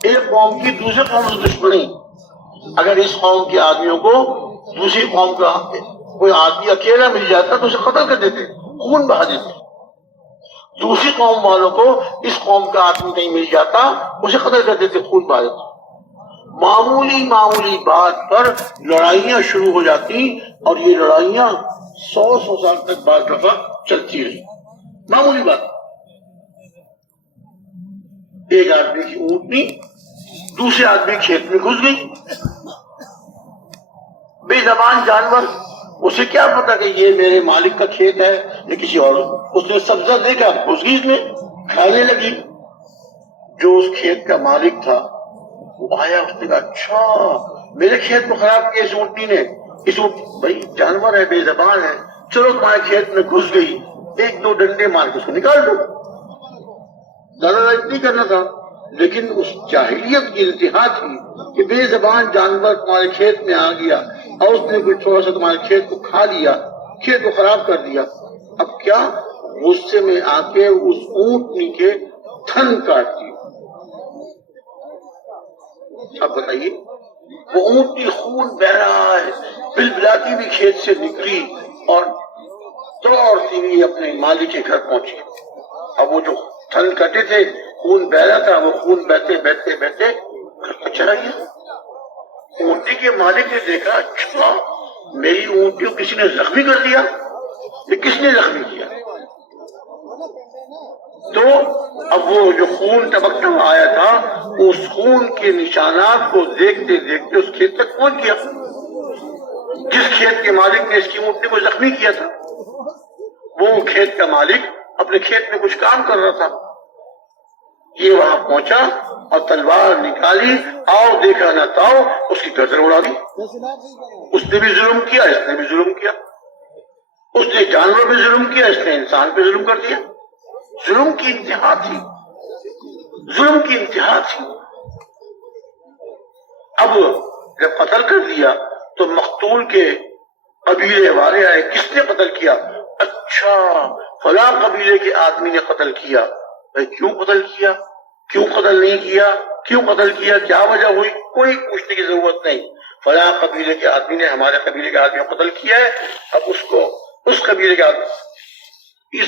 ایک قوم کی دوسرے قوم سے دشمنی، اگر اس قوم کے آدمیوں کو دوسری قوم کا کوئی آدمی اکیلا مل جاتا تو اسے قتل کر دیتے، خون بہا دیتے. دوسری قوم والوں کو اس قوم کا آدمی کہیں مل جاتا اسے قتل کر دیتے، خون بہا دیتے. معمولی بات پر لڑائیاں شروع ہو جاتی اور یہ لڑائیاں 100 سال تک بعض دفعہ چلتی رہی. معمولی بات، ایک آدمی کی اونٹنی دوسرے آدمی کھیت میں گھس گئی، بے زبان جانور، اسے کیا پتا کہ یہ میرے مالک کا کھیت ہے یا کسی اور. اس نے سبزہ دیکھا، گھس گئی اس میں، کھانے لگی. جو اس کھیت کا مالک تھا وہ آیا، اس نے کہا اچھا میرے کھیت کو خراب کیا اس اونٹنی نے. بھائی جانور ہے، بے زبان ہے، چلو تمہارے کھیت میں گھس گئی، ایک دو ڈنڈے مار کے اس کو نکال دو. زیادہ نہیں کرنا تھا، لیکن اس جاہلیت کی انتہا تھی کہ بے زبان جانور تمہارے کھیت میں آ گیا اور اس نے کوئی تھوڑا سا تمہارے کھیت کو کھا لیا، کھیت کو خراب کر دیا. اب کیا غصے میں آ کے اس اونٹنی کے تھن کاٹ دی. اب بتائیے، وہ اونٹنی خون بہ رہا ہے، بلبلاتی بھی کھیت سے نکلی اور دوڑتی ہوئی اپنے مالک کے گھر پہنچی. اب وہ جو تھن کٹے تھے، خون بہ رہا تھا، وہ خون بہتے بہتے بہتے گھر تک چلا گیا. اونٹنی کے مالک نے دیکھا اچھا میری اونٹنی کو کسی نے زخمی کر دیا، یہ کس نے زخمی کیا؟ تو اب وہ جو خون ٹپکتا ہوا آیا تھا، اس خون کے نشانات کو دیکھتے دیکھتے اس کھیت تک پہنچ گیا جس کھیت کے مالک نے اس کی اونٹنی کو زخمی کیا تھا. وہ کھیت کا مالک اپنے کھیت میں کچھ کام کر رہا تھا. یہ وہاں پہنچا اور تلوار نکالی، آؤ دیکھا نہ تاؤ، اس کی گردن اڑا دی. اس نے بھی ظلم کیا، اس نے بھی ظلم کیا. اس نے جانور پہ ظلم کیا، اس نے انسان پہ ظلم کر دیا. ظلم کی انتہا تھی، ظلم کی انتہا تھی. اب جب قتل کر دیا تو مقتول کے قبیلے والے آئے، کس نے قتل کیا؟ اچھا فلاں قبیلے کے آدمی نے قتل کیا. بھائی کیوں قتل کیا، کیوں قتل نہیں کیا، کیوں قتل کیا، کیا وجہ ہوئی؟ کوئی پوچھنے کی ضرورت نہیں. فلاں قبیلے کے آدمی نے ہمارے قبیلے کے آدمی کو قتل کیا ہے. اب اس کو اس قبیلے کے آدمی،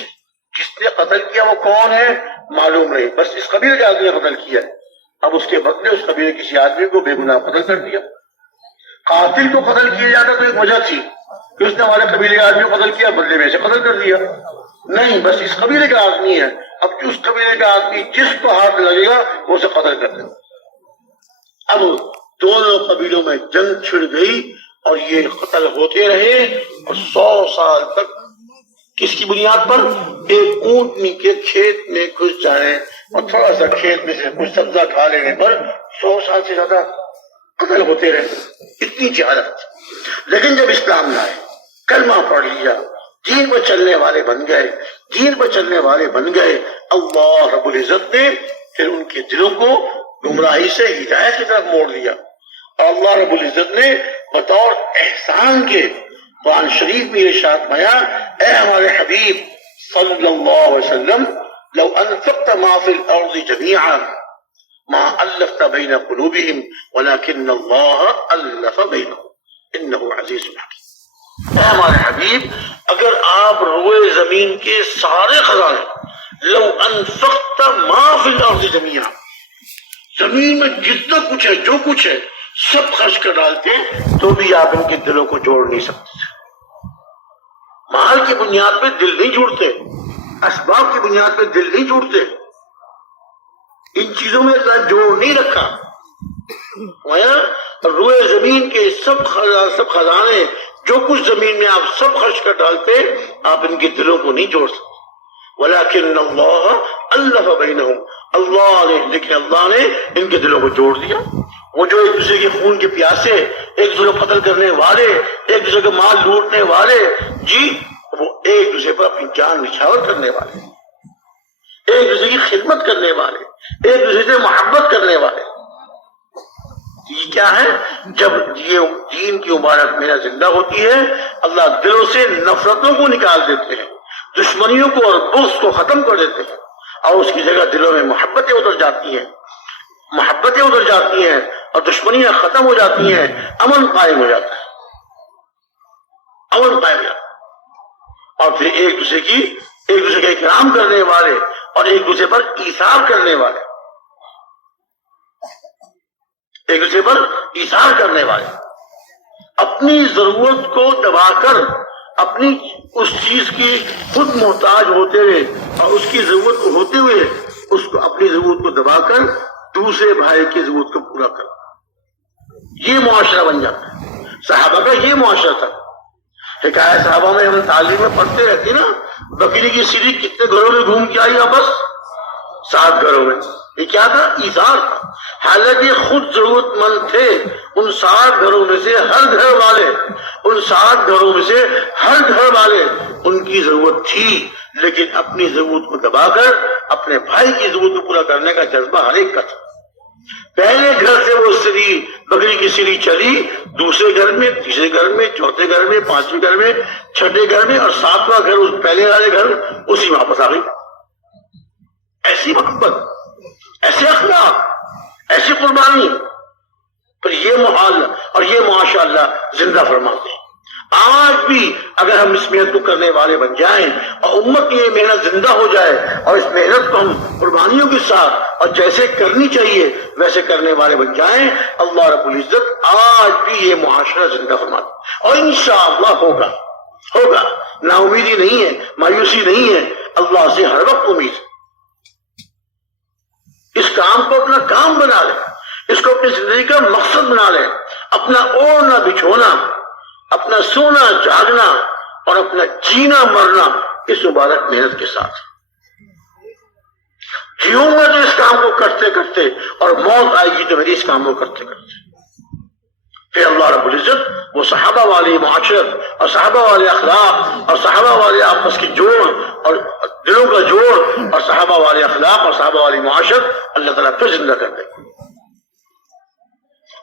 جس نے قتل کیا وہ کون ہے معلوم نہیں، بس اس قبیلے کے آدمی نے قتل کیا ہے. اب اس کے بدلے اس قبیلے کسی آدمی کو بے گناہ قتل کر دیا. قاتل کو قتل کیا جاتا تو ایک وجہ تھی کہ اس نے ہمارے قبیلے کے آدمی کو قتل کیا، بدلے میں سے قتل کر دیا. نہیں، بس اس قبیلے کا آدمی ہے، اب اس قبیلے کا آدمی جس کو ہاتھ لگے گا وہ اسے قتل کر دے. اب دونوں قبیلوں میں جنگ چھڑ گئی اور یہ قتل ہوتے رہے اور 100 سال تک. کس کی بنیاد پر؟ ایک اونٹنی کے کھیت میں گھس جانے اور تھوڑا سا کھیت میں سے کچھ سبزہ کھا لینے پر 100 سال سے زیادہ قتل ہوتے رہے. اتنی جہالت. لیکن جب اسلام لائے، کلمہ پڑھ لیا، دین پر چلنے والے بن گئے، دین پر چلنے والے بن گئے، اللہ رب العزت نے پھر ان کے دلوں کو گمراہی سے ہدایت کی طرف موڑ دیا. اور اللہ رب العزت نے بطور احسان کے قرآن شریف میں ارشاد فرمایا، اے ہمارے حبیب صلی اللہ علیہ وسلم، لو انفقت ما فی الارض جميعا ما الفت بین قلوبهم ولكن اللہ الف بینهم انہ عزیز حکیم. اے ہمارے حبیب، اگر آپ روئے زمین کے سارے خزانے، لو انفقت ما فی الارض جميعا، زمین میں جتنا کچھ ہے، جو کچھ ہے، سب خرچ کر ڈالتے تو بھی آپ ان کے دلوں کو جوڑ نہیں سکتے. مال کی بنیاد پہ دل نہیں جوڑتے، اسباب کی بنیاد پہ دل نہیں جوڑتے. ان چیزوں میں اللہ جوڑ نہیں رکھا. روئے زمین کے سب خزانے، جو کچھ زمین میں آپ سب خرچ کر ڈالتے، آپ ان کے دلوں کو نہیں جوڑ سکتے. ولیکن اللہ الف بینہم، لیکن اللہ نے ان کے دلوں کو جوڑ دیا. وہ جو ایک دوسرے کے خون کے پیاسے، ایک دوسرے کو قتل کرنے والے، ایک دوسرے کے مال لوٹنے والے، جی وہ ایک دوسرے پر اپنی جان نچھاور کرنے والے، ایک دوسرے کی خدمت کرنے والے، ایک دوسرے سے محبت کرنے والے. یہ کیا ہے؟ جب یہ دین کی مبارک میرا زندہ ہوتی ہے، اللہ دلوں سے نفرتوں کو نکال دیتے ہیں، دشمنیوں کو اور بغض کو ختم کر دیتے ہیں، اور اس کی جگہ دلوں میں محبتیں اتر جاتی ہیں. محبتیں ادھر جاتی ہیں اور دشمنیاں ختم ہو جاتی ہیں، امن قائم ہو جاتا ہے، امن قائم ہو جاتا ہے، اور پھر ایک دوسرے کا اکرام کرنے والے اور ایک دوسرے پر ایثار کرنے والے، ایک دوسرے پر ایثار کرنے والے، اپنی ضرورت کو دبا کر اپنی اس چیز کی خود محتاج ہوتے ہوئے اور اس کی ضرورت کو ہوتے ہوئے اس کو اپنی ضرورت کو دبا کر دوسرے بھائی کی ضرورت کو پورا کرنا، یہ معاشرہ بن جاتا ہے۔ صحابہ کا یہ معاشرہ تھا۔ حکایت صحابہ میں ہم تعلیم میں پڑھتے رہتے نا، بکری کی سیری کتنے گھروں میں گھوم کے آئی واپس؟ 7 گھروں میں۔ یہ کیا تھا؟ ایثار تھا۔ حالانکہ خود ضرورت مند تھے، ان 7 گھروں میں سے ہر گھر والے، ان 7 گھروں میں سے ہر گھر والے ان کی ضرورت تھی، لیکن اپنی ضرورت کو دبا کر اپنے بھائی کی ضرورت کو پورا کرنے کا جذبہ ہر ایک کا تھا۔ پہلے گھر سے وہ سری بکری کی سیری چلی، دوسرے گھر میں، تیسرے گھر میں، چوتھے گھر میں، 5ویں گھر میں، 6ٹھے گھر میں، اور 7واں گھر اس پہلے والے گھر اسی واپس آ گئی۔ ایسی محبت، ایسے اخلاق، ایسی قربانی، پر یہ محال اور یہ معاشرہ اللہ زندہ فرماتے ہیں۔ آج بھی اگر ہم اس محنت کو کرنے والے بن جائیں اور امت کی یہ محنت زندہ ہو جائے اور اس محنت کو ہم قربانیوں کے ساتھ اور جیسے کرنی چاہیے ویسے کرنے والے بن جائیں، اللہ رب العزت آج بھی یہ معاشرہ زندہ فرماتا ہے، اور انشاءاللہ ہوگا۔ نا امیدی نہیں ہے، مایوسی نہیں ہے، اللہ سے ہر وقت امید ہے۔ اس کام کو اپنا کام بنا لیں، اس کو اپنی زندگی کا مقصد بنا لیں، اپنا اوڑھنا بچھونا، اپنا سونا جاگنا اور اپنا جینا مرنا اس مبارک محنت کے ساتھ۔ جیوں گا تو اس کام کو کرتے کرتے، اور موت آئے گی تو میری اس کام کو کرتے کرتے۔ پھر اللہ رب العزت وہ صحابہ والی معاشرت اور صحابہ والے اخلاق اور صحابہ والے آپس کی جوڑ اور دلوں کا جوڑ اور صحابہ والے اخلاق اور صحابہ والی معاشرت اللہ تعالیٰ پھر زندہ کر دے،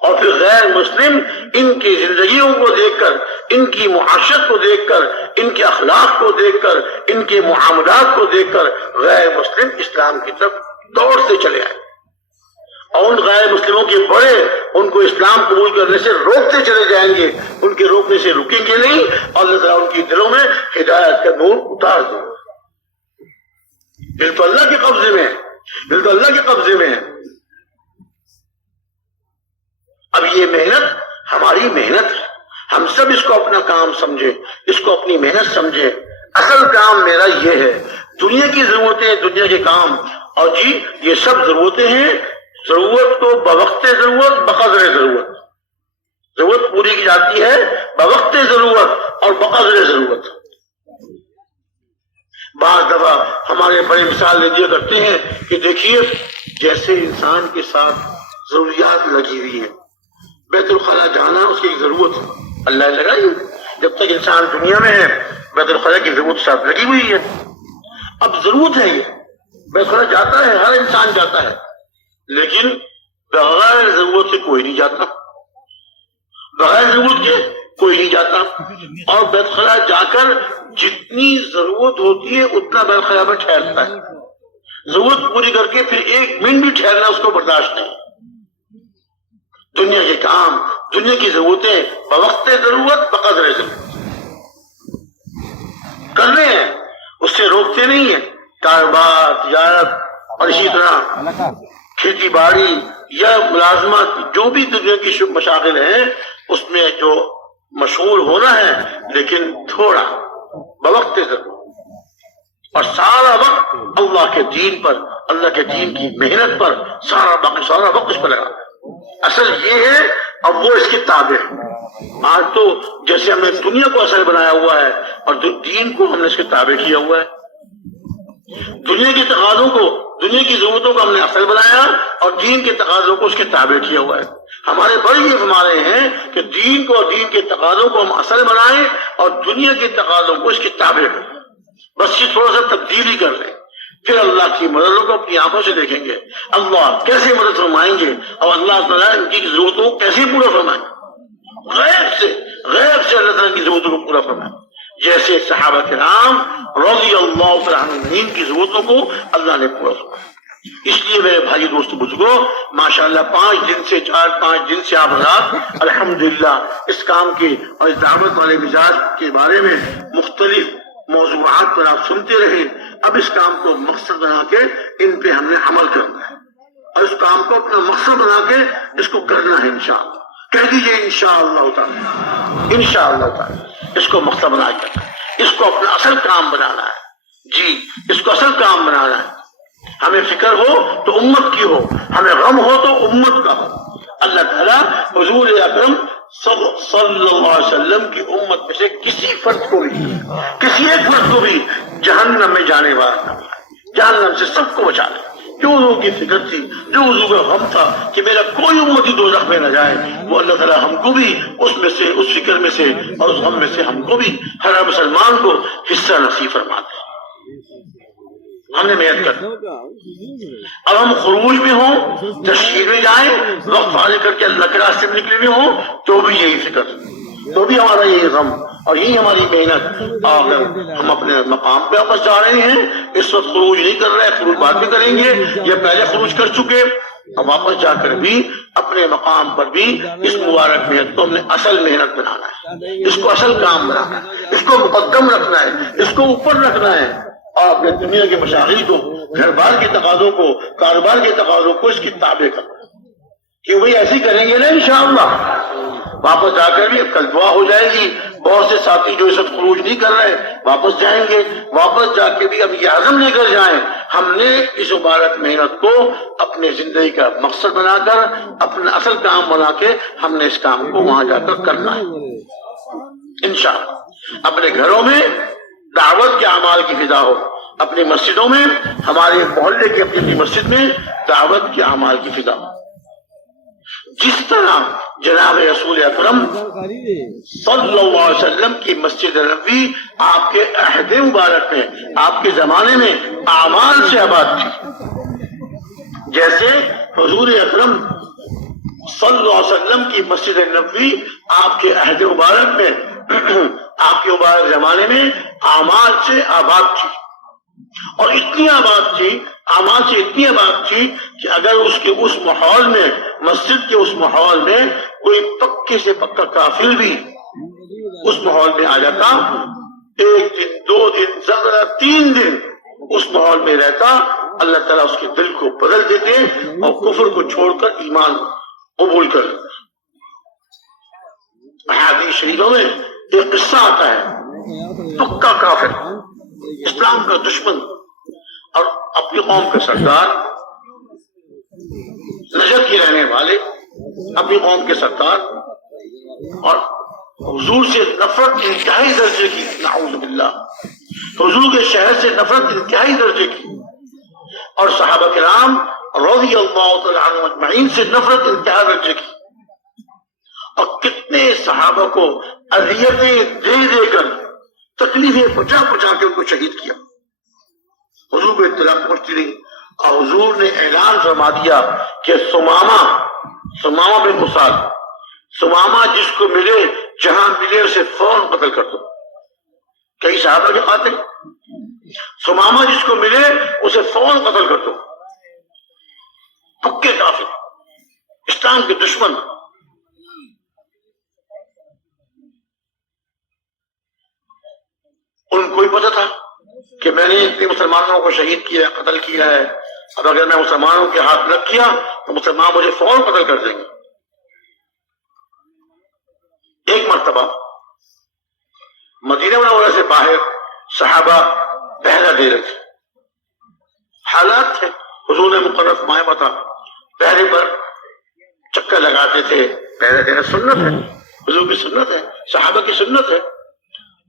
اور پھر غیر مسلم ان کی زندگیوں کو دیکھ کر، ان کی معاشرت کو دیکھ کر، ان کے اخلاق کو دیکھ کر، ان کے معاملات کو دیکھ کر غیر مسلم اسلام کی طرف دوڑتے چلے آئے، اور ان غیر مسلموں کے بڑے ان کو اسلام قبول کرنے سے روکتے چلے جائیں گے، ان کے روکنے سے رکیں گے نہیں، اور اللہ تعالیٰ ان کی دلوں میں ہدایت کا نور اتار دیں گے۔ دل تو اللہ کے قبضے میں ہے، دل تو اللہ کے قبضے میں ہے۔ اب یہ محنت ہماری محنت ہے، ہم سب اس کو اپنا کام سمجھیں، اس کو اپنی محنت سمجھیں۔ اصل کام میرا یہ ہے، دنیا کی ضرورتیں، دنیا کے کام، اور جی یہ سب ضرورتیں ہیں، ضرورت کو بوقت ضرورت بقدر ضرورت، ضرورت پوری کی جاتی ہے بوقت ضرورت اور بقدر ضرورت۔ بعض دفعہ ہمارے بڑے مثال دیا کرتے ہیں کہ دیکھیے جیسے انسان کے ساتھ ضروریات لگی ہوئی ہیں، بیت الخلاء جانا اس کی ایک ضرورت ہے، اللہ نے لگائی، جب تک انسان دنیا میں ہے بیت الخلاء کی ضرورت ساتھ لگی ہوئی ہے۔ اب ضرورت ہے، یہ بیت الخلاء جاتا ہے، ہر انسان جاتا ہے، لیکن بغیر ضرورت سے کوئی نہیں جاتا، بغیر ضرورت کے کوئی نہیں جاتا، اور بیت الخلاء جا کر جتنی ضرورت ہوتی ہے اتنا بیت الخلاء میں ٹھہرتا ہے، ضرورت پوری کر کے پھر 1 منٹ بھی ٹھہرنا اس کو برداشت نہیں۔ دنیا کے کام، دنیا کی ضرورتیں بوقت ضرورت بقدر ضرورت کر رہے ہیں، اس سے روکتے نہیں ہیں۔ کاروبار، تجارت اور اسی طرح کھیتی باڑی یا ملازمت، جو بھی دنیا کی مشاغل ہیں اس میں جو مشغول ہونا ہے، لیکن تھوڑا بوقت ضرورت، اور سارا وقت اللہ کے دین پر، اللہ کے دین کی محنت پر سارا وقت اس پر لگا۔ اصل یہ ہے، اب وہ اس کے تابع ہے۔ آج تو جیسے ہم نے دنیا کو اصل بنایا ہوا ہے اور دین کو ہم نے اس کے تابع کیا ہوا ہے، دنیا کے تقاضوں کو، دنیا کی ضرورتوں کو ہم نے اصل بنایا اور دین کے تقاضوں کو اس کے تابع کیا ہوا ہے۔ ہمارے بڑے یہ فرما رہے ہیں کہ دین کو اور دین کے تقاضوں کو ہم اصل بنائیں اور دنیا کے تقاضوں کو اس کے تابع کریں، بس یہ تھوڑا سا تبدیلی کر لیں، پھر اللہ کی مددوں کو اپنی آنکھوں سے دیکھیں گے، اللہ کیسے مدد فرمائیں گے اور اللہ تعالیٰ ان کی ضرورتوں کو کیسے پورا فرمائیں گے، غیب سے اللہ تعالیٰ کی ضرورتوں کو پورا فرمائیں، جیسے صحابہ کرام رضی اللہ تعالیٰ عنہم کی ضرورتوں کو اللہ نے پورا فرمایا۔ اس لیے میرے بھائی دوست بزرگوں، ماشاءاللہ 5 دن سے 4-5 دن سے آپ حضرات الحمدللہ اس کام کے اور اس دعوت والے مزاج کے بارے میں مختلف موضوعات پر آپ سنتے رہے. اب اس کام کو مقصد بنا کے ان پہ ہم نے عمل کرنا ہے اور اس کام کو اپنا مقصد بنا کے اس کو کرنا ہے انشاءاللہ. کہہ دیجئے انشاءاللہ تعالی، انشاءاللہ تعالی اس کو مقصد بنا کے اس کو اپنا اصل کام بنانا ہے. جی اس کو اصل کام بنانا ہے. ہمیں فکر ہو تو امت کی ہو، ہمیں غم ہو تو امت کا ہو. اللہ تعالیٰ حضور اکرم صلی اللہ علیہ وسلم کی امت میں سے کسی فرد کو بھی، کسی ایک فرد کو بھی جہنم میں جانے والا نہ بنائے، جہنم سے سب کو بچا لے. جو حضور کی فکر تھی، جو حضور کا غم تھا کہ میرا کوئی امتی دوزخ میں نہ جائے، وہ اللہ تعالیٰ ہم کو بھی اس میں سے، اس فکر میں سے اور اس غم میں سے ہم کو بھی، ہر مسلمان کو حصہ نصیب فرما دے. ہم نے محنت کر. اب ہم خروج میں ہوں، تشہیر میں جائیں، وقت فارغ کر کے اللہ کے راستے میں نکلے ہوئے ہوں، تو بھی یہی فکر، تو بھی ہمارا یہی غم اور یہی ہماری محنت. اور ہم اپنے مقام پہ واپس جا رہے ہیں. اس وقت خروج نہیں کر رہے، خروج بعد میں کریں گے، یا پہلے خروج کر چکے. اب واپس جا کر بھی اپنے مقام پر بھی اس مبارک محنت کو ہم نے اصل محنت بنانا ہے، اس کو اصل کام بنانا ہے، اس کو مقدم رکھنا ہے، اس کو اوپر رکھنا ہے. اور اپنے دنیا کے مشاغل کو، گھر بار کے تقاضوں کو، کاروبار کے تقاضوں کو اس کی تابع کرنا کہ وہی ایسے کریں گے نا انشاءاللہ. واپس جا کر بھی کل دعا ہو جائے گی. بہت سے ساتھی جو اس وقت خروج نہیں کر رہے واپس جائیں گے. واپس جا کے بھی اب یہ عزم لے کر جائیں ہم نے اس مبارک محنت کو اپنے زندگی کا مقصد بنا کر، اپنا اصل کام بنا کے ہم نے اس کام کو وہاں جا کر کرنا ہے انشاءاللہ. اپنے گھروں میں دعوت کے اعمال کی فضا ہو، اپنی مسجدوں میں، ہمارے محلے کی اپنی مسجد میں دعوت کے اعمال کی فضا ہو. جس طرح جناب رسول اکرم صلی اللہ علیہ وسلم کی مسجد نبوی آپ کے عہد مبارک میں، آپ کے زمانے میں اعمال سے آباد تھی، جیسے حضور اکرم صلی اللہ علیہ وسلم کی مسجد نبوی آپ کے عہد مبارک میں، آپ کے مبارک زمانے میں اعمال سے آباد تھی. اور اتنی آباد تھی، اعمال سے اتنی آباد تھی کہ اگر اس ماحول میں، مسجد کے اس ماحول میں کوئی پکے سے پکا کافر بھی اس ماحول میں آ جاتا، 1 دن 2 دن زیادہ 3 دن اس ماحول میں رہتا، اللہ تعالیٰ اس کے دل کو بدل دیتے اور کفر کو چھوڑ کر ایمان قبول کر لیتے. احادیث شریفوں میں ایک قصہ آتا ہے، پکا کافر، اسلام کا دشمن اور اپنی قوم کا سردار، نجد کے رہنے والے، اپنی قوم کے سردار، اور حضور سے نفرت انتہائی درجے کی، نعوذ باللہ، حضور کے شہر سے نفرت انتہائی درجے کی، اور صحابہ کرام رضی اللہ تعالی عنہم اجمعین سے نفرت انتہائی درجے کی. اور کتنے صحابہ کو اذیتیں دے دے کر، تکلیفیں پہنچا کے ان کو شہید کیا. حضور کو اطلاع پہنچتی رہی اور حضور نے اعلان فرما دیا کہ سمامہ بن اسال، سمامہ جس کو ملے، جہاں ملے اسے فوراً قتل کر دو. کئی صحابہ کے قاتل، سمامہ جس کو ملے اسے فوراً قتل کر دو. پکے کافر، اسلام کے دشمن. ان کو ہی پتا تھا کہ میں نے اتنے مسلمانوں کو شہید کیا ہے، قتل کیا ہے، اب اگر میں مسلمانوں کے ہاتھ لگ کیا تو مسلمان مجھے فوراً قتل کر دیں گے. ایک مرتبہ مدینہ منورہ سے باہر صحابہ پہرا دے رہے تھے، حالات تھے، حضور نے مقرر فرمایا تھا پہرے پر چکر لگاتے تھے. پہرا دینا سنت ہے، حضور کی سنت ہے، صحابہ کی سنت ہے.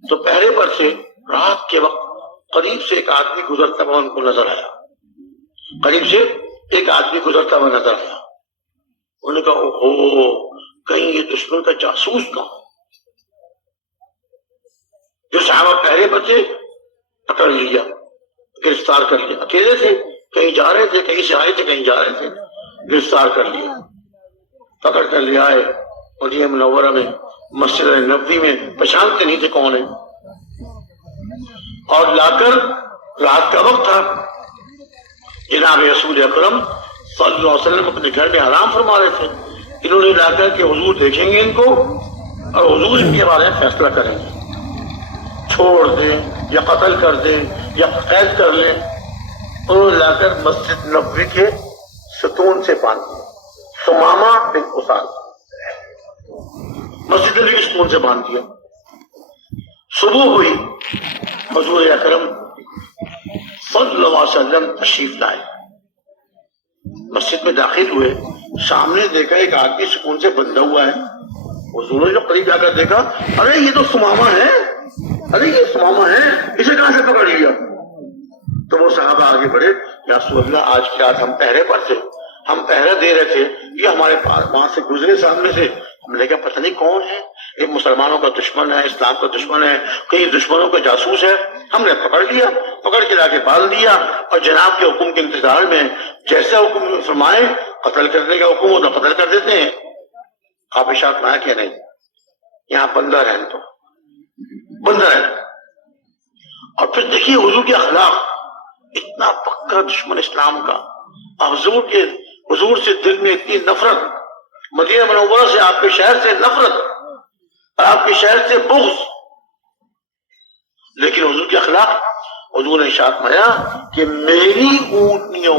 تو پہرے پر سے رات کے وقت قریب سے ایک آدمی گزرتا ہوا ان کو نظر آیا، قریب سے ایک آدمی گزرتا ہوا نظر آیا. انہوں نے کہا اوہو، کہیں یہ دشمن کا جاسوس نہ ہو. جو صحابہ پہرے پر تھے پکڑ لیا، گرفتار کر لیا. اکیلے تھے، کہیں جا رہے تھے، کہیں سے آئے تھے، کہیں جا رہے تھے، گرفتار کر لیا، پکڑ کر لے آئے مدینہ منورہ میں مسجد نبوی میں. پہچانتے نہیں تھے کون ہے، اور لا کر رات کا وقت تھا، جناب رسول اکرم صلی اللہ علیہ وسلم اپنے گھر میں آرام فرما رہے تھے. انہوں نے لا کر کہ حضور دیکھیں گے ان کو اور حضور ان کے بارے میں فیصلہ کریں گے، چھوڑ دیں یا قتل کر دیں یا قید کر لیں. انہوں نے لا کر مسجد نبوی کے ستون سے باندھ دیا. ثمامہ بن اسال مسجد نبوی کے ستون سے باندھ دیا. صبح ہوئی، حضور اکرم صلی اللہ علیہ وسلم تشریف لائے، مسجد میں داخل ہوئے، سامنے دیکھا ایک آدمی سکون سے بندھا ہوا ہے. حضور نے جو قریب جا کر دیکھا، ارے یہ تو ثمامہ ہے، ارے یہ ثمامہ ہے، اسے کہاں سے پکڑ لیا؟ تو وہ صحابہ آگے بڑھے، یا رسول اللہ آج کی رات ہم پہرے پر تھے، ہم پہرا دے رہے تھے، یہ ہمارے پاس وہاں سے گزرے سامنے سے. ہم نے کہا پتہ نہیں کون ہے، یہ مسلمانوں کا دشمن ہے، اسلام کا دشمن ہے، کئی دشمنوں کا جاسوس ہے. ہم نے پکڑ لیا، پکڑ کے لا کے باندھ دیا اور جناب کے حکم کے انتظار میں جیسا حکم فرمائے قتل کرنے کا حکم ہو تو قتل کر دیتے ہیں. آپ ارشاد فرمایا کہ نہیں، یہاں بندہ رہنے دو، بندہ رہنے. اور پھر دیکھیے حضور کے اخلاق، اتنا پکا دشمن اسلام کا، حضور سے دل میں اتنی نفرت، مدینہ منورہ سے، آپ کے شہر سے نفرت اور آپ کے شہر سے بغض، لیکن حضور کے اخلاق. حضور نے ارشاد فرمایا کہ میری اونٹنیوں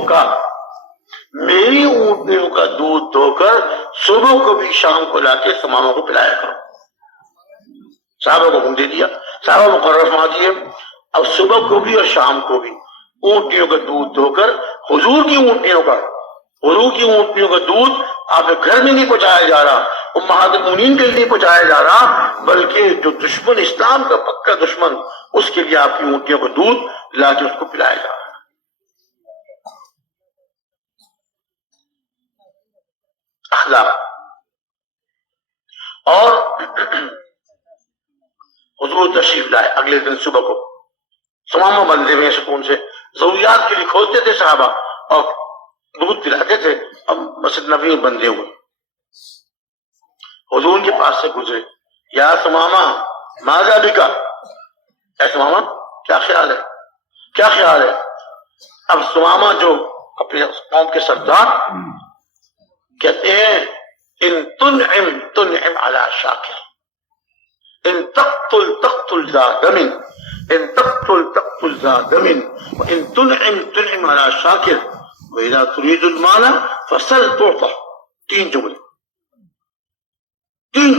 کا دودھ دھو کر صبح کو بھی شام کو لا کے ثمامہ کو پلایا کرو. صحابہ کو حکم دے دیا، صحابہ مقرر فرما دیے، اب صبح کو بھی اور شام کو بھی اونٹنیوں کا دودھ دھو کر حضور کی اونٹنیوں کا دودھ آپ کے گھر میں نہیں پہنچایا جا رہا، امہات المؤمنین کے لیے نہیں پہنچایا جا رہا، بلکہ جو دشمن اسلام کا پکا دشمن، اس کے لیے آپ کی اونٹنیوں کا دودھ لا کے اس کو پلایا جا رہا. اخلاق. اور حضور تشریف لائے اگلے دن صبح کو، ثمامہ بندے ہوئے سکون سے، ضروریات کے لیے کھولتے تھے صحابہ اور دودھ پلاتے تھے. اب مسجد نبی میں بندے ہوئے، حضور کے پاس سے گزرے، یا ثمامہ ماذا بکا، اے ثمامہ کیا خیال ہے؟ اب ثمامہ جو اپنے قوم کے سردار کہتے ہیں ان تنعم علی شاکر، ان تقتل ذا دم، ان تقتل ذا دم، وان تنعم علی شاکر، وإذا تريد المال فسل تعطى. تین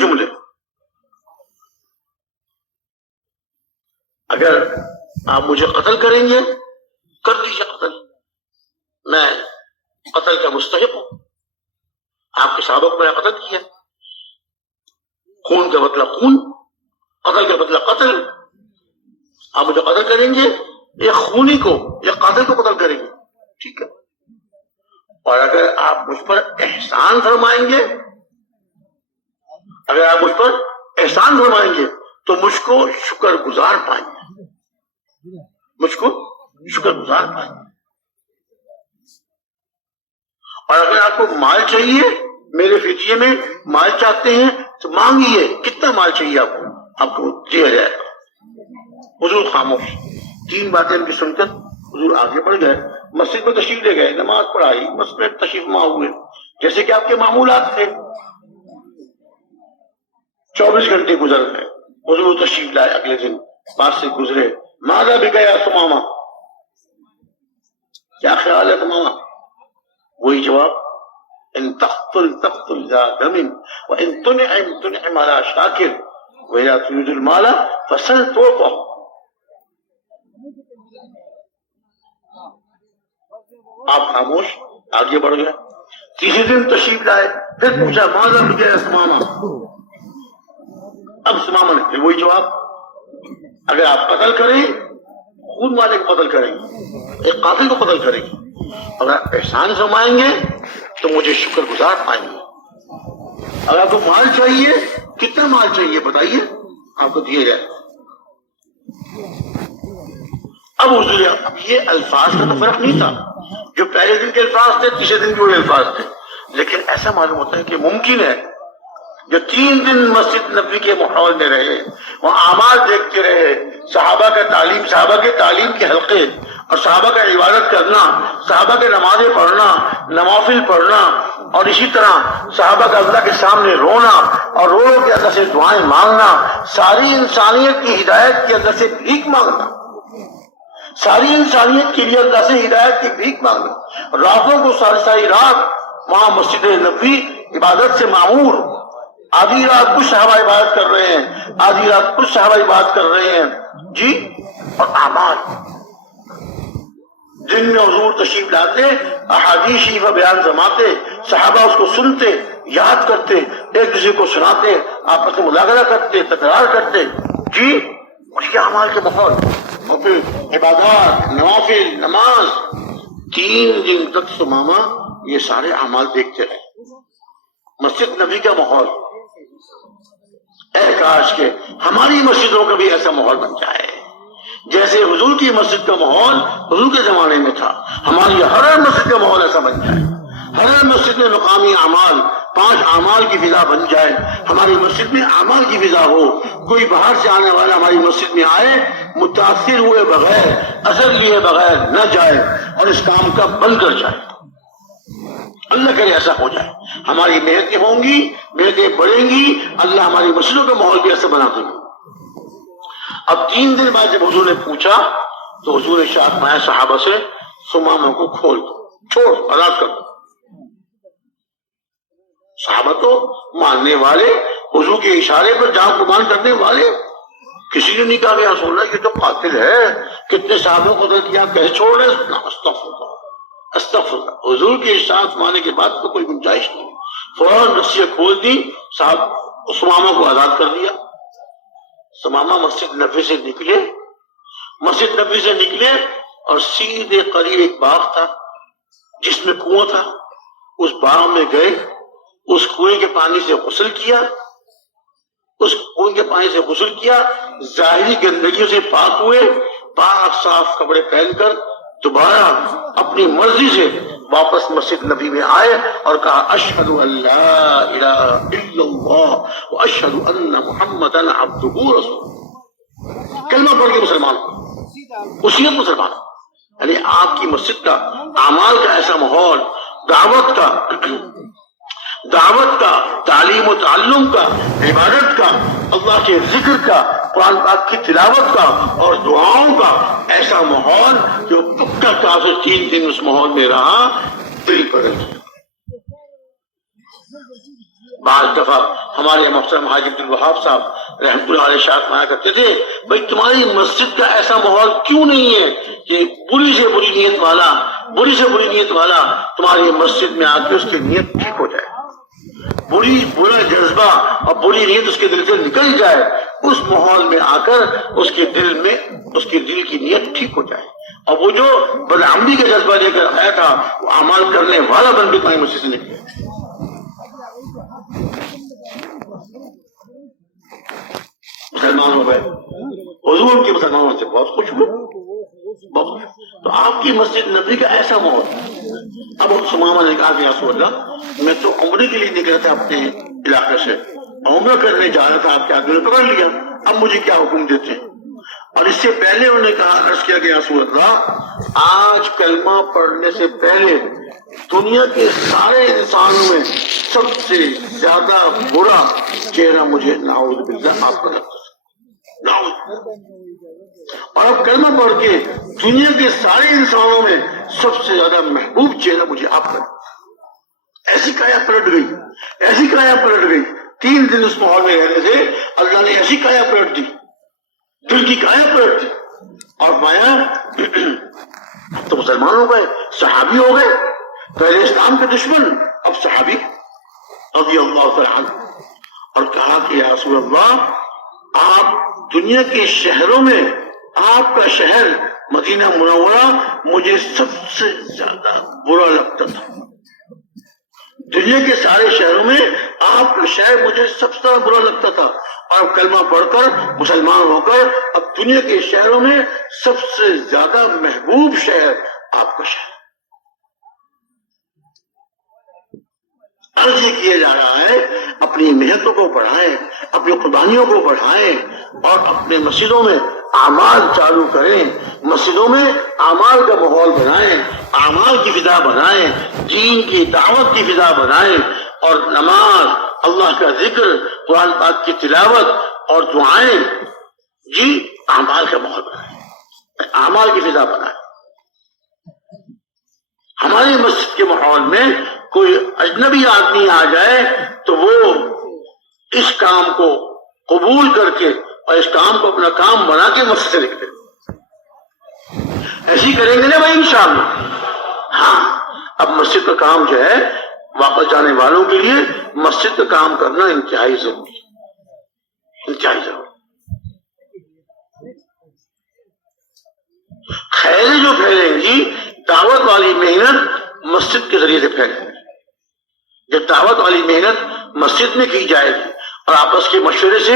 جملے. اگر آپ مجھے قتل کریں گے کر دیجیے قتل، میں قتل کا مستحق ہوں، آپ کے صحابہ کو میں نے قتل کیا، خون کا بدلہ خون، قتل کا بدلہ قتل. آپ مجھے قتل کریں گے یا خونی کو یا قاتل کو قتل کریں گے، ٹھیک ہے. اور اگر آپ مجھ پر احسان فرمائیں گے، تو مجھ کو شکر گزار پائیں گے، اور اگر آپ کو مال چاہیے، میرے فدیے میں مال چاہتے ہیں تو مانگیے، کتنا مال چاہیے آپ کو دیا جائے گا. حضور خاموش. تین باتیں ان کی سن کر حضور آگے بڑھ گئے، مسجد میں تشریف لے گئے، نماز پڑھائی، مسجد میں تشریف ما ہوئے جیسے کہ آپ کے معمولات تھے. 24 گھنٹے گزر گئے، حضور تشریف لائے، اگلے دن پاس سے گزرے، ماذا بکا یا ثمامہ، کیا خیال ہے ثمامہ؟ وہی جواب، ان تقتل ذا دم، وان تنعم علی شاکر، وإذا تريد المال فسل تعطى. آپ خاموش، آگے بڑھ گئے. تیسرے دن تشریف لائے، پھر پوچھا ماذا بکا یا ثمامہ. اب ثمامہ نے وہی جواب، اگر آپ قتل کریں خون والے کو قتل کریں گے، ایک قاتل کو قتل کریں گے، اگر آپ احسان فرمائیں گے تو مجھے شکر گزار پائیں گے. اگر آپ کو مال چاہیے، کتنا مال چاہیے بتائیے، آپ کو دیا جائے. اب حضور، اب یہ الفاظ کا تو فرق نہیں تھا، جو پہلے دن کے الفاظ تھے تیسرے دن کے وہی الفاظ تھے، لیکن ایسا معلوم ہوتا ہے کہ ممکن ہے جو 3 دن مسجد نبوی کے ماحول میں رہے، وہ اعمال دیکھتے رہے، صحابہ کی تعلیم کے حلقے اور صحابہ کا عبادت کرنا، صحابہ کے نمازیں پڑھنا، نوافل پڑھنا، اور اسی طرح صحابہ کا اللہ کے سامنے رونا اور رو رو کے اللہ سے دعائیں مانگنا، ساری انسانیت کی ہدایت کے اللہ سے بھیک مانگنا، ساری انسانیت کے لیے اللہ سے ہدایت کی بھیک مانگنا، راتوں کو ساری رات وہاں مسجد نبوی عبادت سے معمور، آدھی رات کچھ صحابہ عبادت کر رہے ہیں، آدھی رات کچھ صحابہ عبادت کر رہے ہیں جی۔ اور اعمال جن میں حضور تشریف لاتے، احادیث شریفہ بیان فرماتے، صحابہ اس کو سنتے، یاد کرتے، ایک دوسرے کو سناتے، آپس میں مذاکرہ کرتے، تکرار کرتے جی۔ اس کے اعمال کے ماحول اور پھر عبادات، نوافل، نماز، 3 دن تک سماما یہ سارے اعمال دیکھتے رہے۔ مسجد نبی کا ماحول، اے کاش کے ہماری مسجدوں کا بھی ایسا ماحول بن جائے جیسے حضور کی مسجد کا ماحول حضور کے زمانے میں تھا۔ ہماری ہر مسجد کا ماحول ایسا بن جائے، ہر مسجد میں مقامی اعمال، 5 اعمال کی فضا بن جائے، ہماری مسجد میں اعمال کی فضا ہو، کوئی باہر سے آنے والا ہماری مسجد میں آئے متاثر ہوئے بغیر، اثر لیے بغیر نہ جائے اور اس کام کا بند کر جائے۔ اللہ کرے ایسا ہو جائے، ہماری محنتیں ہوں گی، محنتیں بڑھیں گی، اللہ ہماری مسجدوں کا ماحول بھی ایسا بنا دے گا۔ اب 3 دن بعد جب حضور نے پوچھا تو حضور نے ارشاد فرمایا صحابہ سے، سمامہ کو کھول دو، چھوڑ، آزاد کر دو۔ صحابہ تو ماننے والے، حضور کے اشارے پر جان قربان کرنے والے، کسی نے نہیں کہا کہ رسول اللہ یہ تو قاتل ہے، کتنے صحابوں کو قتل کیا، کیسے چھوڑ رہے؟ استغفر اللہ، استغفر اللہ۔ حضور کے ارشاد ماننے کے بعد تو کوئی گنجائش نہیں، فوراً رسیاں کھول دی، صاحب سمامہ کو آزاد کر دیا۔ سمامہ مسجد نبوی سے نکلے، مسجد نبوی سے نکلے اور سیدھے قریب ایک باغ تھا جس میں کنواں تھا، اس باغ میں گئے، اس کنویں کے پانی سے غسل کیا، اس کنویں کے پانی سے غسل کیا، ظاہری گندگیوں سے پاک ہوئے، پاک صاف کپڑے پہن کر دوبارہ اپنی مرضی سے واپس مسجد نبی میں آئے اور کہا اشہد ان لا الہ الا اللہ واشہد ان محمدا عبدہ رسولہ، کلمہ پڑھ کے مسلمان، اصیت مسلمان۔ یعنی آپ کی مسجد کا اعمال کا ایسا ماحول، دعوت کا، تعلیم و تعلم کا، عبادت کا، اللہ کے ذکر کا، قرآن پاک کی تلاوت کا اور دعاؤں کا ایسا ماحول جو پکا کافر 3 دن اس ماحول میں رہا، دل بدل گیا۔ بعض دفعہ ہمارے محترم حاجی عبد الوہاب صاحب رحمۃ اللہ علیہ شاہ فرمایا کرتے تھے، بھائی تمہاری مسجد کا ایسا ماحول کیوں نہیں ہے کہ بری سے بری نیت والا تمہاری مسجد میں آ کے اس کی نیت ٹھیک ہو جائے، برا جذبہ اور بری نیت اس کے دل سے نکل جائے، اس ماحول میں آ کر اس کے دل کی نیت ٹھیک ہو جائے، اور وہ جو بدعملی کا جذبہ لے کر آیا تھا وہ اعمال کرنے والا بن کے تمہاری مسجد سے نکلے۔ مسلمان ہو گئے، حضور کے مسلمانوں سے بہت خوش ہوئے، بہت۔ تو آپ کی مسجد نبی کا ایسا ماحول۔ اب سمامہ نے کہا کہ رسول اللہ میں تو عمرے کے لیے نکلا تھا اپنے علاقے سے، عمرہ کرنے جا رہا تھا، آپ کے آدمی نے پکڑ لیا، اب مجھے کیا حکم دیتے؟ اور اس سے پہلے انہوں نے کہا، عرض کیا کہ رسول اللہ آج کلمہ پڑھنے سے پہلے دنیا کے سارے انسانوں میں سب سے زیادہ برا چہرہ مجھے نعوذ باللہ آپ کا لگتا ہے، اور اب کلمہ پڑھ کے دنیا کے سارے انسانوں میں سب سے زیادہ محبوب چہرہ مجھے آپ کا لگتا ہے۔ ایسی کایا پلٹ گئی 3 دن اس ماحول میں رہنے سے اللہ نے ایسی کایا پلٹ دی، دل کی کایا پلٹ دی، اور مایا اب تو مسلمان ہو گئے، صحابی ہو گئے، پہلے اسلام کے دشمن اب صحابی رضی اللہ تعالیٰ عنہ۔ اور کہا کہ یا رسول اللہ آپ دنیا کے شہروں میں آپ کا شہر مدینہ منورہ مجھے سب سے زیادہ برا لگتا تھا، دنیا کے سارے شہروں میں آپ کا شہر مجھے سب سے زیادہ برا لگتا تھا، اور کلمہ پڑھ کر مسلمان ہو کر اب دنیا کے شہروں میں سب سے زیادہ محبوب شہر آپ کا شہر۔ عرض یہ کیا جا رہا ہے اپنی محنتوں کو بڑھائیں، اپنی قربانیوں کو بڑھائیں، اور اپنے مسجدوں میں اعمال چالو کریں، مسجدوں میں اعمال کا ماحول بنائیں، اعمال کی فضا بنائیں، دین کی دعوت کی فضا بنائیں، اور نماز، اللہ کا ذکر، قرآن پاک کی تلاوت اور دعائیں، جی اعمال کا ماحول بنائیں، اعمال کی فضا بنائیں۔ ہماری مسجد کے ماحول میں کوئی اجنبی آدمی آ جائے تو وہ اس کام کو قبول کر کے اور اس کام کو اپنا کام بنا کے مسجد سے نکلے، ایسی کریں گے نا بھائی انشاءاللہ۔ ہاں، اب مسجد کا کام جو ہے واپس جانے والوں کے لیے مسجد کا کام کرنا انتہائی ضروری ہے، انتہائی ضروری۔ خیریں جو پھیلیں گی، دعوت والی محنت مسجد کے ذریعے سے پھیلے گی۔ جب دعوت والی محنت مسجد میں کی جائے گی اور آپس کے مشورے سے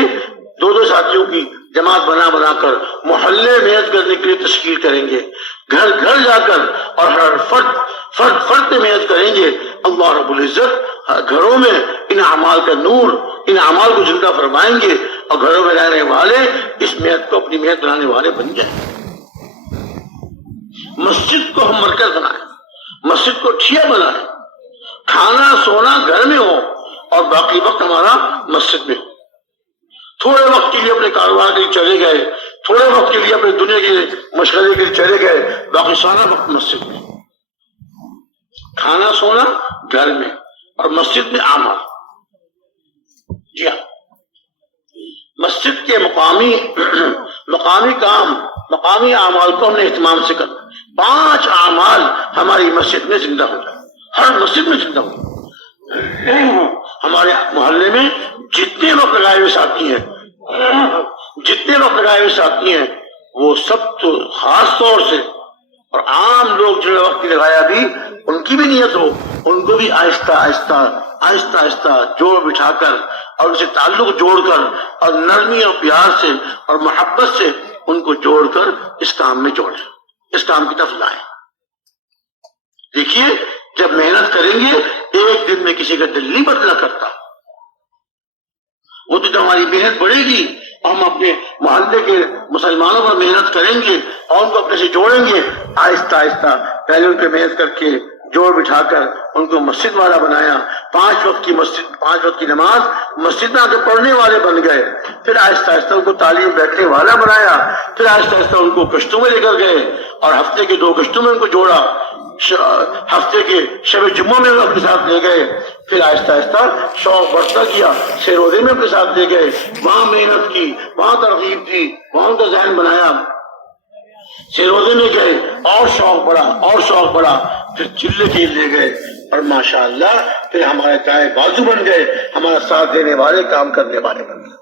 دو دو ساتھیوں کی جماعت بنا بنا کر محلے محنت کرنے کے لیے تشکیل کریں گے، گھر گھر جا کر اور ہر فرد پہ محنت کریں گے، اللہ رب العزت گھروں میں ان اعمال کا نور، ان اعمال کو زندہ فرمائیں گے، اور گھروں میں رہنے والے اس محنت کو اپنی محنت بنانے والے بن جائیں گے۔ مسجد کو ہم مرکز بنائیں، مسجد کو ٹھیا بنائیں، کھانا سونا گھر میں ہو اور باقی وقت ہمارا مسجد میں ہو۔ تھوڑے وقت کے لیے اپنے کاروبار کے لیے چلے گئے، تھوڑے وقت کے لیے اپنے دنیا کے مشغلے کے لیے چلے گئے، باقی سارا وقت مسجد میں، کھانا سونا گھر میں اور مسجد میں اعمال۔ جی ہاں، مسجد کے مقامی کام، مقامی اعمال کو ہم نے اہتمام سے کرنا۔ 5 اعمال ہماری مسجد میں زندہ ہو جائے، ہر مسجد میں زندہ ہو۔ ہمارے محلے میں جتنے وقت لگائے ہوئے ساتھی ہیں، وہ سب تو خاص طور سے، اور عام لوگ جو وقت لگایا بھی ان کی بھی نیت ہو، ان کو بھی آہستہ آہستہ جوڑ بٹھا کر اور ان سے تعلق جوڑ کر اور نرمی اور پیار سے اور محبت سے ان کو جوڑ کر اس کام میں جوڑیں، اس کام کی طرف لائیں۔ دیکھیے، جب محنت کریں گے ایک دن میں کسی کا دل نہیں بدلا کرتا، وہ تو جب ہماری محنت بڑھے گی، ہم اپنے محلے کے مسلمانوں پر محنت کریں گے اور ان کو اپنے سے جوڑیں گے، آہستہ پہلے ان پہ محنت کر کے جوڑ بٹھا کر ان کو مسجد والا بنایا، 5 وقت کی نماز مسجد میں آ کے پڑھنے والے بن گئے، پھر آہستہ ان کو تعلیم بیٹھنے والا بنایا، پھر آہستہ ان کو کشتوں میں لے کر گئے اور ہفتے کے 2 کشتوں میں ان کو جوڑا، ہفتے کے شب جمعہ میں اپنے ساتھ لے گئے، پھر آہستہ شوق بڑھتا گیا، سیروزے میں اپنے ساتھ لے گئے، وہاں محنت کی، وہاں ترغیب دی، وہاں ان کا ذہن بنایا، سیروزے میں گئے اور شوق بڑھا، پھر چلے کے لے گئے، اور ماشاءاللہ پھر ہمارے دائیں بازو بن گئے، ہمارا ساتھ دینے والے، کام کرنے والے بن گئے۔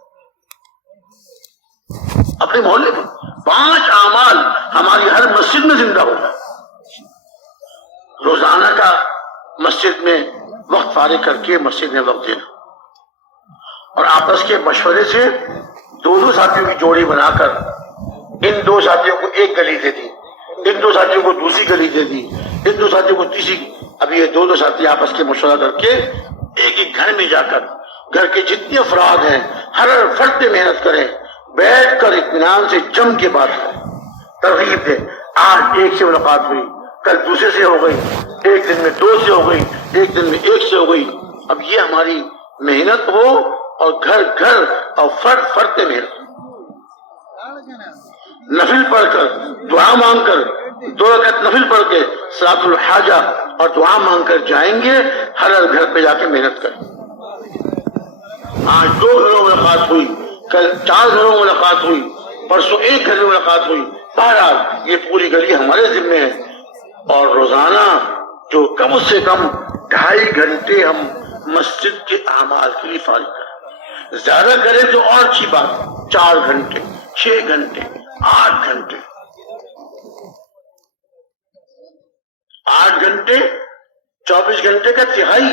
اپنے محلے میں 5 اعمال ہماری ہر مسجد میں زندہ ہوگا۔ روزانہ کا مسجد میں وقت فارغ کر کے مسجد میں وقت دینا، اور آپس کے مشورے سے 2 ساتھیوں کی جوڑی بنا کر ان 2 ساتھیوں کو ایک گلی دے دی، ان 2 ساتھیوں کو دوسری گلی دے دی، ان 2 ساتھیوں کو تیسری۔ اب یہ 2 ساتھی آپس کے مشورہ کر کے ایک گھر میں جا کر گھر کے جتنے افراد ہیں ہر فرد پہ محنت کریں، بیٹھ کر اطمینان سے جم کے بات کریں، ترغیب دیں۔ آج ایک سے ملاقات ہوئی، کل دوسرے سے ہو گئی، ایک دن میں 2 سے ہو گئی، ایک دن میں 1 سے ہو گئی۔ اب یہ ہماری محنت ہو، اور گھر اور فرد پہ محنت، نفل پڑھ کر دعا مانگ کر 2 رکعت نفل پڑھ کے صلاۃ الحاجہ اور دعا مانگ کر جائیں گے، ہر گھر پہ جا کے محنت کریں۔ آج 2 گھروں میں ملاقات ہوئی، کل 4 گھروں میں ملاقات ہوئی، پرسوں 1 گھر میں ملاقات ہوئی، بہرحال یہ پوری گلی ہمارے ذمہ ہے، اور روزانہ جو کم سے کم 2.5 گھنٹے ہم مسجد کے اعمال کے لیے فارغ کریں۔ زیادہ کریں تو اور اچھی بات، 4 گھنٹے، 6 گھنٹے، 8 گھنٹے، 8 گھنٹے 24 گھنٹے کا تہائی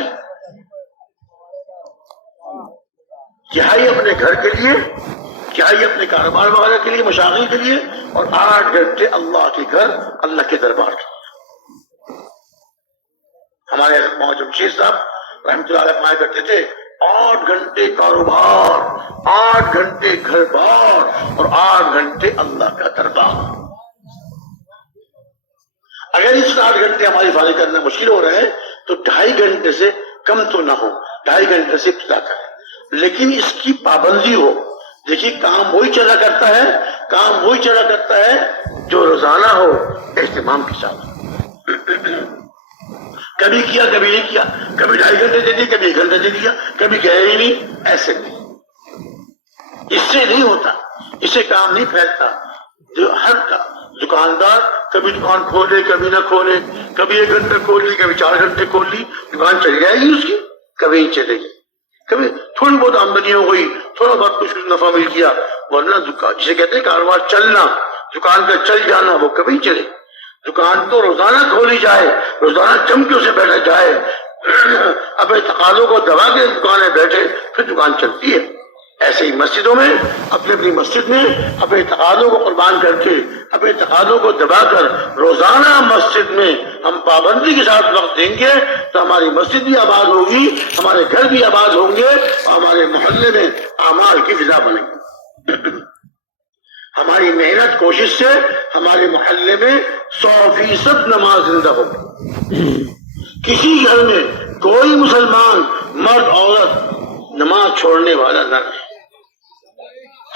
اپنے گھر کے لیے، تہائی اپنے کاروبار وغیرہ کے لیے، مشاغل کے لیے، اور 8 گھنٹے اللہ کے گھر، اللہ کے دربار کے۔ ہمارے محمد جمشید صاحب رحمۃ اللہ علیہ فرمایا کرتے تھے، 8 گھنٹے کاروبار، 8 گھنٹے گھر بار اور 8 گھنٹے اللہ کا دربار. اگر اس 8 گھنٹے ہماری فارغ کرنا مشکل ہو رہے ہیں تو 2.5 گھنٹے سے کم تو نہ ہو، 2.5 گھنٹے سے ابتدا کریں، لیکن اس کی پابندی ہو. دیکھیے کام وہی چلا کرتا ہے، کام وہی چلا کرتا ہے جو روزانہ ہو اہتمام کے ساتھ. کبھی کیا کبھی نہیں کیا، کبھی 2.5 گھنٹے دے دیے، کبھی 1 گھنٹہ دے دیا، کبھی گئے ہی نہیں. ایسے نہیں، اس سے نہیں ہوتا، اس سے کام نہیں پھیلتا. جو ہر کا دکاندار کبھی دکان کھولے کبھی نہ کھولے، کبھی 1 گھنٹہ کھول لی کبھی 4 گھنٹے کھول لی، دکان چل جائے گی اس کی؟ کبھی نہیں چلے گی. کبھی تھوڑی بہت آمدنی ہو گئی، تھوڑا بہت کچھ نفع مل گیا، ورنہ دکان جسے کہتے ہیں کاروبار چلنا، دکان کا چل جانا، وہ کبھی چلے. دکان تو روزانہ کھولی جائے، روزانہ چمکیوں سے بیٹھا جائے، اپنے تقاضوں کو دبا کے دکانیں بیٹھے، پھر دکان چلتی ہے. ایسے ہی مسجدوں میں اپنی اپنی مسجد میں اپنے تقاضوں کو قربان کر کے، اپنے تقاضوں کو دبا کر روزانہ مسجد میں ہم پابندی کے ساتھ وقت دیں گے تو ہماری مسجد بھی آباد ہوگی، ہمارے گھر بھی آباد ہوں گے اور ہمارے محلے میں اعمال کی فضا بنے گی. ہماری محنت کوشش سے ہمارے محلے میں 100% نماز زندہ ہوگی. کسی گھر میں کوئی مسلمان مرد عورت نماز چھوڑنے والا نہ رہے.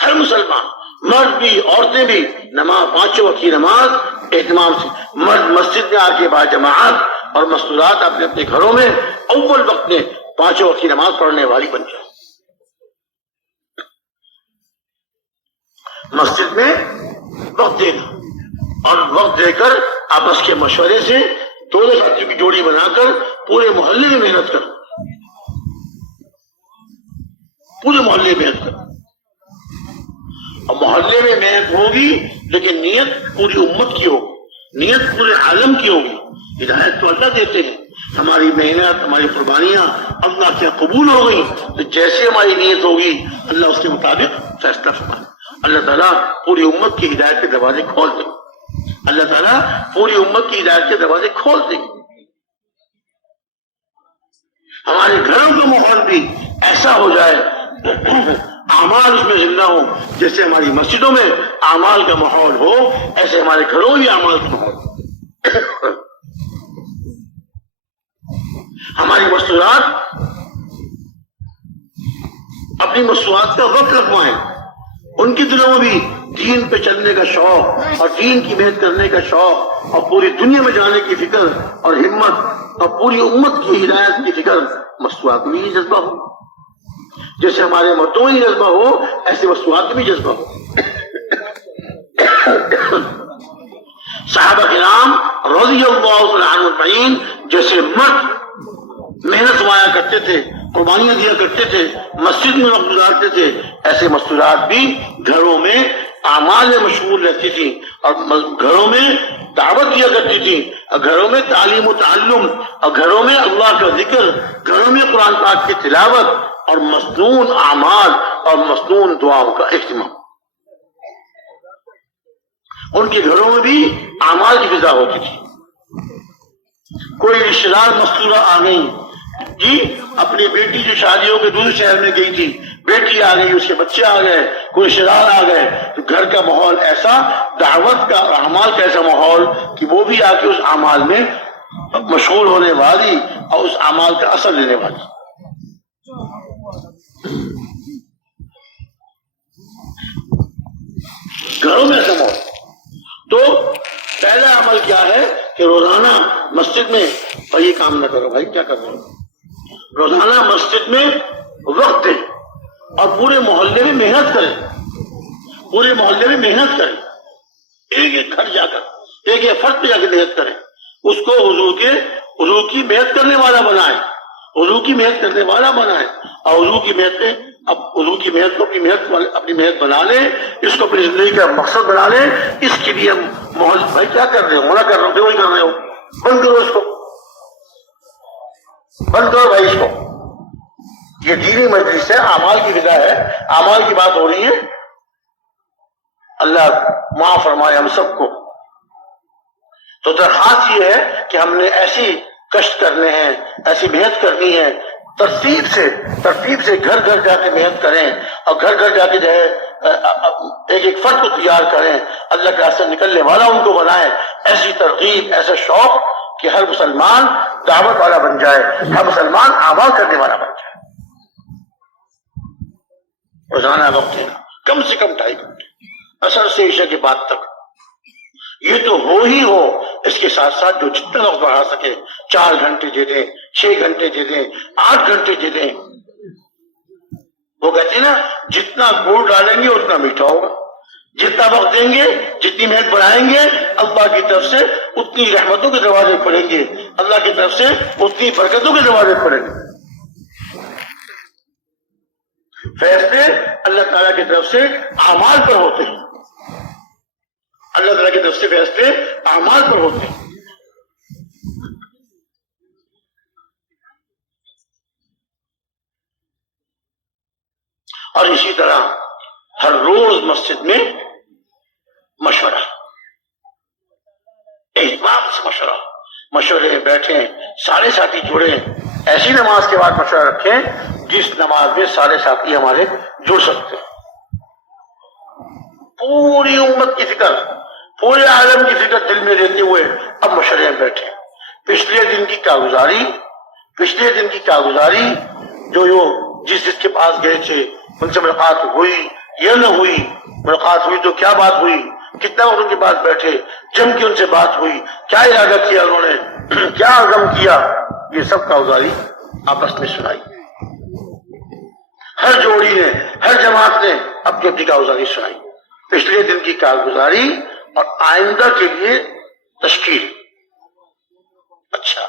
ہر مسلمان مرد بھی عورتیں بھی نماز، 5 وقت کی نماز اہتمام سے، مرد مسجد میں آ کے باجماعت اور مستورات اپنے اپنے گھروں میں اول وقت میں 5 وقت کی نماز پڑھنے والی بن جائے. مسجد میں وقت دینا اور وقت دے کر آپس کے مشورے سے 2 ساتھیوں کی جوڑی بنا کر پورے محلے میں محنت کرو، پورے محلے میں محنت کرو. اور محلے میں محنت ہوگی لیکن نیت پوری امت کی ہوگی، نیت پورے عالم کی ہوگی. ہدایت تو اللہ دیتے ہیں، ہماری محنت ہماری قربانیاں اللہ کے قبول ہو گئی تو جیسے ہماری نیت ہوگی اللہ اس کے مطابق فیصلہ فرمائے. اللہ تعالیٰ پوری امت کی ہدایت کے دروازے کھول دیں، اللہ تعالیٰ پوری امت کی ہدایت کے دروازے کھول دیں. ہمارے گھروں کا ماحول بھی ایسا ہو جائے، اعمال اس میں زندہ ہو. جیسے ہماری مسجدوں میں اعمال کا ماحول ہو، ایسے ہمارے گھروں میں اعمال کا ماحول ہو. ہماری مستورات اپنی مستورات کا وقت لگوائیں، ان کے دلوں میں بھی دین پہ چلنے کا شوق اور دین کی محنت کرنے کا شوق اور پوری دنیا میں جانے کی فکر اور ہمت اور پوری امت کی ہدایت کی فکر مستورات میں ہی جذبہ ہو. جیسے ہمارے مردوں میں ہی جذبہ ہو ایسے مستورات میں جذبہ ہو. صحابہ کرام رضی اللہ عنہم اجمعین جیسے مرد محنت مایا کرتے تھے، قربانیاں دیا کرتے تھے، مسجد میں وقت گزارتے تھے، ایسے مستورات بھی گھروں میں اعمال میں مشغول رہتی تھی اور گھروں میں دعوت دیا کرتی تھی، اور گھروں میں تعلیم و تعلم، اور گھروں میں اللہ کا ذکر، گھروں میں قرآن پاک کی تلاوت اور مصنون اعمال اور مصنون دعاؤں کا اہتمام. ان کے گھروں میں بھی اعمال کی فضا ہوتی تھی. کوئی رشتہ دار مستورہ آ گئی، جی اپنی بیٹی جو شادیوں کے دوسرے شہر میں گئی تھی، بیٹی آ گئی، اس کے بچے آ گئے، کوئی رشتہ دار آ گئے، تو گھر کا ماحول ایسا، دعوت کا اعمال کا ایسا ماحول کہ وہ بھی آ کے اس اعمال میں مشغول ہونے والی اور اس اعمال کا اثر لینے والی. گھروں میں ایسا ماحول. تو پہلا عمل کیا ہے کہ روزانہ مسجد میں، اور یہ کام نہ کرو بھائی کیا کر رہے ہو، روزانہ مسجد میں وقت دیں اور پورے محلے میں محنت کریں، پورے محلے میں محنت کریں. ایک ایک گھر جا کر ایک ایک فرد پہ جا کے محنت کریں، اس کو وضو کی محنت کرنے والا بنائیں، وضو کی محنت کرنے والا بنائیں. اور وضو کی محنت میں اب وضو کی محنت کو اپنی محنت بنا لیں، اس کو اپنی زندگی کا مقصد بنا لیں. اس کے لیے محل بھائی کیا کر رہے ہو، منع کر رہے ہو کہ وہی کر رہے ہو، بند کرو اس کو، بند کرو بھائی اس کو. یہ دینی مجلس ہے، اعمال کی فضا ہے، اعمال کی بات ہو رہی ہے. اللہ معاف فرمائے ہم سب کو. تو درخواست یہ ہے کہ ہم نے ایسی کشت کرنے ہیں، ایسی محنت کرنی ہے ترتیب سے گھر گھر جا کے محنت کریں اور گھر گھر جا کے جو ہے ایک ایک فرد کو تیار کریں، اللہ کے راستے نکلنے والا ان کو بنائیں. ایسی ترغیب، ایسا شوق کہ ہر مسلمان دعوت والا بن جائے، ہر مسلمان اعمال کرنے والا بن جائے. روزانہ وقت دینا کم سے کم 2.5 گھنٹے، عصر سے عشاء کے بعد تک. یہ تو ہو ہی ہو، اس کے ساتھ ساتھ جو جتنا وقت بڑھا سکے 4 گھنٹے دے دیں، 6 گھنٹے دے دیں، 8 گھنٹے دے دیں. وہ کہتے ہیں نا جتنا گڑ ڈالیں گے اتنا میٹھا ہوگا، جتنا وقت دیں گے، جتنی محنت بڑھائیں گے، اللہ کی طرف سے اتنی رحمتوں کے دروازے کھلیں گے، اللہ کی طرف سے اتنی برکتوں کے دروازے کھلیں گے. فیصلے اللہ تعالیٰ کی طرف سے اعمال پر ہوتے ہیں، اللہ تعالیٰ کی طرف سے فیصلے اعمال پر ہوتے ہیں. اور اسی طرح ہر روز مسجد میں مشورہ، اہتمام سے مشورے بیٹھیں، سارے ساتھی جڑیں. ایسی نماز کے بعد مشورہ رکھیں جس نماز میں سارے ساتھی ہمارے جڑ سکتے ہیں. پوری امت کی فکر، پورے عالم کی فکر دل میں لیتے ہوئے اب مشورے میں بیٹھیں. پچھلے دن کی کارگزاری جو جس کے پاس گئے تھے ان سے ملاقات ہوئی یا نہ ہوئی، ملاقات ہوئی تو کیا بات ہوئی، کتنا وقت ان کے پاس بیٹھے، جم کے ان سے بات ہوئی، کیا ارادہ کیا انہوں نے، کیا عزم کیا، یہ سب کارگزاری آپس میں سنائی. ہر جوڑی نے، ہر جماعت نے اپنی اپنی کارگزاری سنائی. پچھلے دن کی کارگزاری اور آئندہ کے لیے تشکیل. اچھا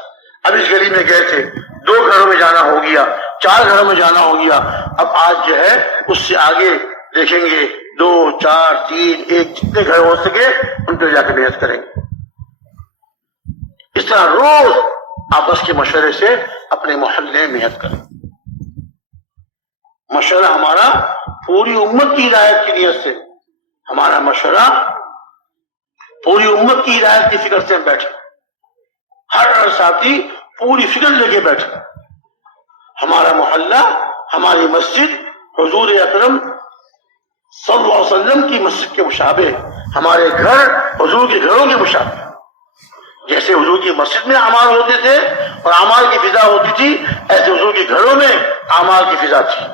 اب اس گلی میں گئے تھے، 2 گھروں میں جانا ہو گیا، 4 گھروں میں جانا ہو گیا. اب آج جو ہے اس سے آگے دیکھیں گے، 2 4 3 1 جتنے گھر ہو سکے ان پہ جا کے محنت کریں گے. اس طرح روز آپس کے مشورے سے اپنے محلے میں محنت کریں. مشورہ ہمارا پوری امت کی ہدایت کی نیت سے، ہمارا مشورہ پوری امت کی ہدایت کی فکر سے ہم بیٹھے، ہر ساتھی پوری فکر لے کے بیٹھے. ہمارا محلہ، ہماری مسجد حضور اکرم صلی اللہ علیہ وسلم کی مسجد کے مشابہ، ہمارے گھر حضور کے گھروں کے مشابہ. جیسے حضور کی مسجد میں اعمال ہوتے تھے اور اعمال کی فضا ہوتی تھی، ایسے حضور کے گھروں میں اعمال کی فضا تھی.